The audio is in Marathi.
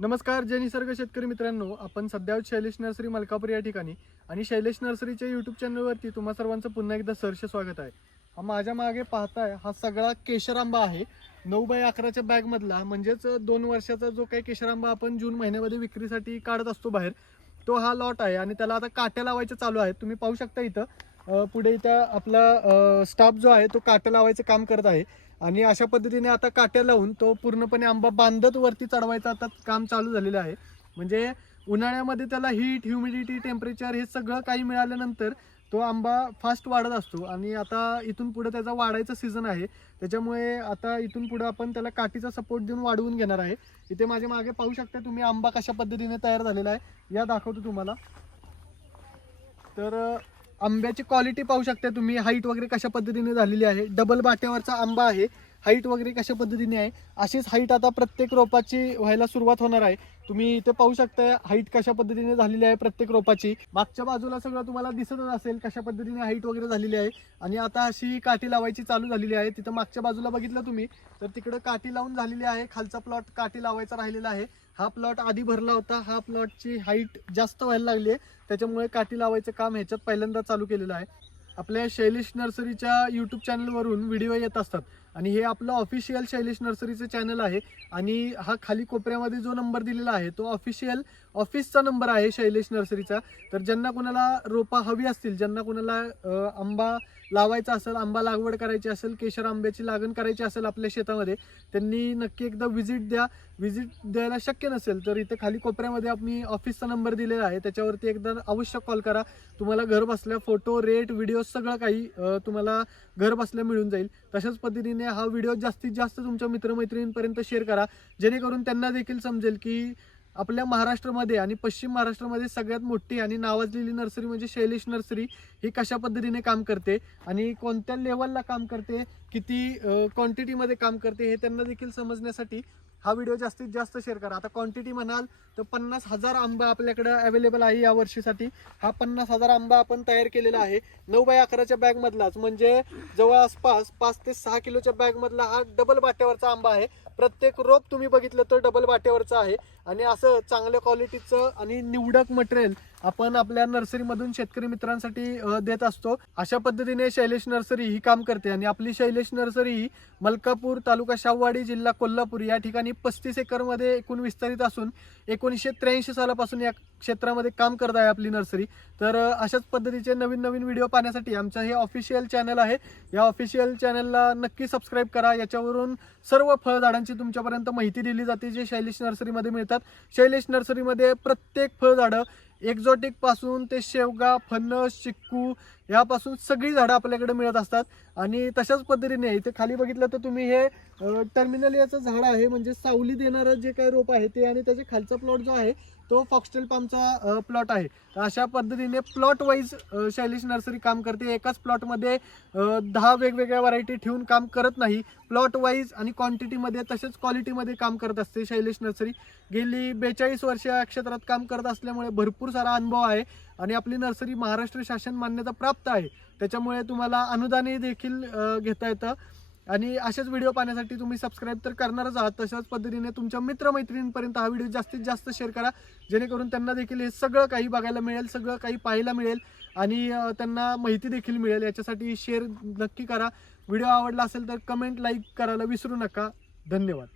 नमस्कार जय निसर्ग शेतकरी मित्रांनो. आपण सध्या शैलेश नर्सरी मलकापूर या ठिकाणी आणि शैलेश नर्सरीच्या युट्यूब चॅनलवरती तुम्हा सर्वांचं पुन्हा एकदा सरसे स्वागत आहे. हा माझ्या मागे पाहताय हा सगळा केशरांबा आहे. नऊ बाय अकराच्या बॅगमधला म्हणजेच दोन वर्षाचा जो काही केशरांबा आपण जून महिन्यामध्ये विक्रीसाठी काढत असतो बाहेर तो हा लॉट आहे आणि त्याला आता काट्या लावायचे चालू आहेत. तुम्ही पाहू शकता इथं. पुढे इथं आपला स्टाफ जो आहे तो काट्या लावायचं काम करत आहे. आणि अशा पद्धतीने आता काट्या लावून तो पूर्णपणे आंबा बांधत वरती चढवायचं आता काम चालू झालेलं आहे. म्हणजे उन्हाळ्यामध्ये त्याला हीट ह्युमिडिटी टेम्परेचर हे सगळं काही मिळाल्यानंतर तो आंबा फास्ट वाढत असतो. आणि आता इथून पुढे त्याचा वाढायचा सीझन आहे. त्याच्यामुळे आता इथून पुढे आपण त्याला काठीचा सपोर्ट देऊन वाढवून घेणार आहे. इथे माझ्या मागे पाहू शकता तुम्ही आंबा कशा पद्धतीने तयार झालेला आहे. या दाखवतो तुम्हाला. तर आंब्याची क्वालिटी पाहू शकता तुम्ही. हाईट वगैरे कशा पद्धतीने झालेली आहे? डबल बाट्यावरचा आंबा आहे. हाईट वगैरे कशा पद्धतीने आहे? अशीच हाईट आता प्रत्येक रोपाची व्हायला सुरुवात होणार आहे. तुम्ही इथे पाहू शकता हाईट कशा पद्धतीने झालेली आहे प्रत्येक रोपाची. मागच्या बाजूला सगळं तुम्हाला दिसतच असेल कशा पद्धतीने हाईट वगैरे झालेली आहे. आणि आता अशी काठी लावायची चालू झालेली आहे. तिथं मागच्या बाजूला बघितलं तुम्ही तर तिकडं काठी लावून झालेली आहे. खालचा प्लॉट काठी लावायचा राहिलेला आहे. हा प्लॉट आधी भरला होता. हा प्लॉटची हाईट जास्त व्हायला लागली आहे. त्याच्यामुळे काठी लावायचं काम ह्याच्यात पहिल्यांदा चालू केलेलं आहे. आपल्या शैलेश नर्सरीच्या यूट्यूब चॅनलवरून व्हिडिओ येत असतात. आणि हे आपलं ऑफिशियल शैलेश नर्सरीचं चॅनल आहे. आणि हा खाली कोपऱ्यामध्ये जो नंबर दिलेला आहे तो ऑफिशियल ऑफिसचा नंबर आहे शैलेश नर्सरीचा. तर ज्यांना कोणाला रोपा हवी असतील ज्यांना कोणाला आंबा लावायचा असेल आंबा लागवड करायची असेल केशर आंब्याची लागण करायची असेल आपल्या शेतामध्ये त्यांनी नक्की एकदा व्हिजिट द्या. व्हिजिट द्यायला शक्य नसेल तर इथे खाली कोपऱ्यामध्ये आम्ही ऑफिसचा नंबर दिलेला आहे. त्याच्यावरती एकदा अवश्य कॉल करा. तुम्हाला घर बसल्या फोटो रेट व्हिडिओ सगळं काही तुम्हाला घर बसल्या मिळून जाईल. तशाच पद्धतीने हा व्हिडिओ जास्तीत जास्त तुमच्या मित्रमैत्रिणींपर्यंत शेअर करा. जेणेकरून त्यांना देखील समजेल की आपल्या महाराष्ट्रामध्ये आणि पश्चिम महाराष्ट्रामध्ये सगळ्यात मोठी आणि नावाजलेली नर्सरी म्हणजे शैलेश नर्सरी ही कशा पद्धतीने काम करते आणि कोणत्या लेवलला काम करते किती क्वांटिटीमध्ये काम करते हे त्यांना देखील समजण्यासाठी हा व्हिडिओ जास्तीत जास्त शेअर करा. आता क्वांटिटी म्हणाल तर पन्नास हजार आंबा आपल्याकडं अवेलेबल आहे या वर्षीसाठी. हा पन्नास हजार आंबा आपण तयार केलेला आहे. नऊ बाय अकराच्या बॅगमधलाच म्हणजे जवळ आसपास पाच ते सहा किलोच्या बॅगमधला हा डबल बाट्यावरचा आंबा आहे. प्रत्येक रोप तुम्ही बघितलं तर डबल बाट्यावरचा आहे. आणि असं चांगल्या क्वालिटीचं आणि निवडक मटेरियल आपण आपल्या नर्सरीमधून शेतकरी मित्रांसाठी देत असतो. अशा पद्धतीने शैलेश नर्सरी ही काम करते. आणि आपली शैलेश नर्सरी ही मलकापूर तालुका शाहवाडी जिल्हा कोल्हापूर या ठिकाणी पस्तीस एकरमध्ये एकूण विस्तारित असून एकोणीसशे त्र्याऐंशी सालापासून या क्षेत्रामध्ये काम करत आहे आपली नर्सरी तर अशाच पद्धतीचे नवीन नवीन व्हिडिओ पाहण्यासाठी आमचं हे ऑफिशियल चॅनल आहे. या ऑफिशियल चॅनलला नक्की सबस्क्राईब करा. याच्यावरून सर्व फळझाडांची तुमच्यापर्यंत माहिती दिली जाते जे शैलेश नर्सरीमध्ये मिळतात. शैलेश नर्सरीमध्ये प्रत्येक फळझाडं एक्झॉटिकपासून ते शेवगा फणस चिक्कू यापासून सगळी झाडं आपल्याकडे मिळत असतात. आणि तशाच पद्धतीने इथे खाली बघितलं तर तुम्ही हे टर्मिनल याचं झाड आहे म्हणजे सावली देणारं जे काही रोप आहे ते आणि त्याच्या खालचा प्लॉट जो आहे तो फॉक्सटेल पामचा प्लॉट आहे. अशा पद्धतीने प्लॉट वाईज शैलेश नर्सरी काम करते. एकाच प्लॉटमध्ये दहा वेगवेगळ्या व्हरायटी ठेवून काम करत नाही. प्लॉट वाईज आणि क्वांटिटीमध्ये तसेच क्वालिटीमध्ये काम करत असते शैलेश नर्सरी. गेली बेचाळीस वर्ष या क्षेत्रात काम करत असल्यामुळे भरपूर सारा अनुभव आहे आणि आपली नर्सरी महाराष्ट्र शासन मान्यता प्राप्त आहे. त्याच्यामुळे तुम्हाला अनुदानही देखील घेता येतं. आणि असेच व्हिडिओ पाहण्यासाठी तुम्ही सबस्क्राईब तर करणारच आहात. तशाच पद्धतीने तुमच्या मित्रमैत्रिणींपर्यंत हा व्हिडिओ जास्तीत जास्त शेअर करा. जेणेकरून त्यांना देखील हे सगळं काही बघायला मिळेल सगळं काही पाहायला मिळेल आणि त्यांना माहिती देखील मिळेल. याच्यासाठी शेअर नक्की करा. व्हिडिओ आवडला असेल तर कमेंट लाईक करायला विसरू नका. धन्यवाद.